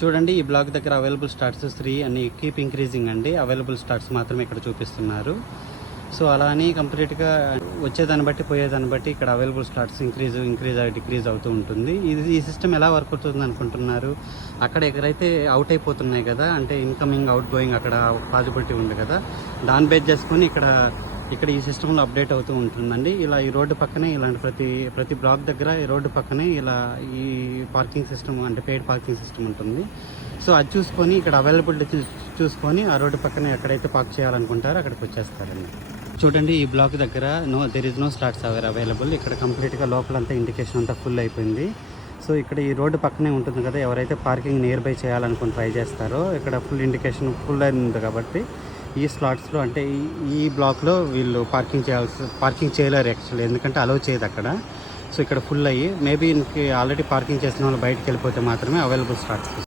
చూడండి ఈ బ్లాక్ దగ్గర అవైలబుల్ స్టార్ట్స్ 3 అని కీప్ ఇంక్రీజింగ్ అండి. అవైలబుల్ స్టార్ట్స్ మాత్రమే ఇక్కడ చూపిస్తున్నారు. సో అలా అని కంప్లీట్గా వచ్చేదాన్ని బట్టి పోయేదాన్ని బట్టి ఇక్కడ అవైలబుల్ స్లాట్స్ డిక్రీజ్ అవుతూ ఉంటుంది. ఈ సిస్టమ్ ఎలా వర్క్ అవుతుంది అనుకుంటున్నారు? అక్కడ ఎక్కడైతే అవుట్ అయిపోతున్నాయి కదా, అంటే ఇన్కమింగ్ అవుట్ గోయింగ్ అక్కడ పాసిబిలిటీ ఉంది కదా, దాన్ని బేస్ చేసుకొని ఇక్కడ ఈ సిస్టంలో అప్డేట్ అవుతూ ఉంటుందండి. ఇలా ఈ రోడ్డు పక్కనే ఇలాంటి ప్రతి బ్లాక్ దగ్గర ఈ రోడ్డు పక్కనే ఇలా ఈ పార్కింగ్ సిస్టమ్ అంటే పెయిడ్ పార్కింగ్ సిస్టమ్ ఉంటుంది. సో అది చూసుకొని ఇక్కడ అవైలబిలిటీ చూసుకొని ఆ రోడ్డు పక్కన ఎక్కడైతే పార్క్ చేయాలనుకుంటారో అక్కడికి వచ్చేస్తారండి. చూడండి ఈ బ్లాక్ దగ్గర there is no slots available. ఇక్కడ కంప్లీట్గా లోపలంతా ఇండికేషన్ అంతా ఫుల్ అయిపోయింది. సో ఇక్కడ ఈ రోడ్డు పక్కనే ఉంటుంది కదా, ఎవరైతే పార్కింగ్ నియర్ బై చేయాలనుకుని ట్రై చేస్తారో ఇక్కడ ఫుల్ ఇండికేషన్ ఫుల్ అయింది కాబట్టి ఈ స్లాట్స్లో అంటే ఈ బ్లాక్లో వీళ్ళు పార్కింగ్ చేయలేరు యాక్చువల్లీ, ఎందుకంటే అలౌ చేయదు అక్కడ. సో ఇక్కడ ఫుల్ అయ్యి మేబీ ఆల్రెడీ పార్కింగ్ చేసిన వాళ్ళు బయటకు వెళ్ళిపోతే మాత్రమే అవైలబుల్ స్లాట్స్